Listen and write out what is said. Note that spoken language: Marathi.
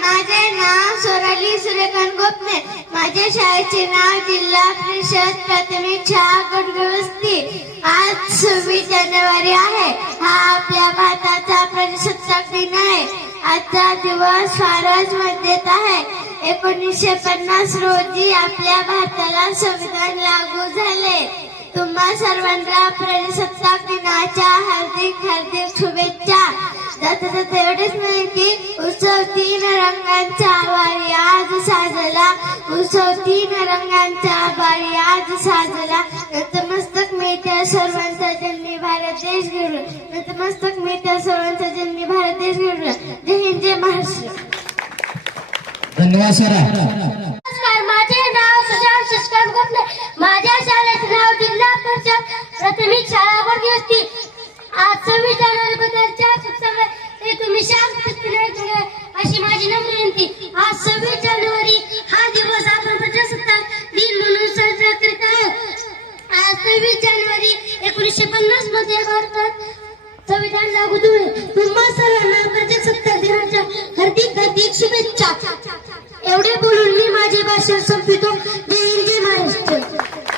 माझे नाव सोनाली सूर्यकांत गोपने. माझ्या शाळेचे नाव जिल्हा परिषद प्राथमिक शाळा गणगवस्ती. आज 26 जानेवारी आहे. हा आपल्या भारताचा प्रजासत्ताक दिन आहे. आजचा दिवस फारच मजेत आहे. 1950 रोजी आपल्या भारताला संविधान लागू झाले. तुम्हा सर्वांना प्रजासत्ताक दिनाच्या हार्दिक हार्दिक शुभेच्छा. जाता एवढेच नाही की उत्सव 3 रंगांचा वारी आज साजला. उत्सव 3 रंगांचा वारी आज साजला. नतमस्तक मिळत्या सर्वांचा जन्मी भारत देश घडवला. नतमस्तक मिळत्या सर्वांचा जन्मी भारत देश घडवला. जय हिंद जय महाराष्ट्र. धन्यवाद सर. नमस्कार, माझे नाव सुशांत शशिकांत गोपने. माझ्या शाळेचे नाव जिल्हा परिषद प्राथमिक शाळा गणगवस्ती. आज 26 जानेवारी बद्दलच्या शुभेच्छा. ते तुम्ही शांतपणे अशी माझी नम्र विनंती. आज 26 जानेवारी हा दिवस आपण प्रजासत्ताक दिन म्हणून साजरा करत आहोत. आज 26 जानेवारी 1950 मध्ये भारतात संविधान लागू झाले. तुम्हा सर्वांना प्रजासत्ताक दिनाच्या हार्दिक हार्दिक शुभेच्छा.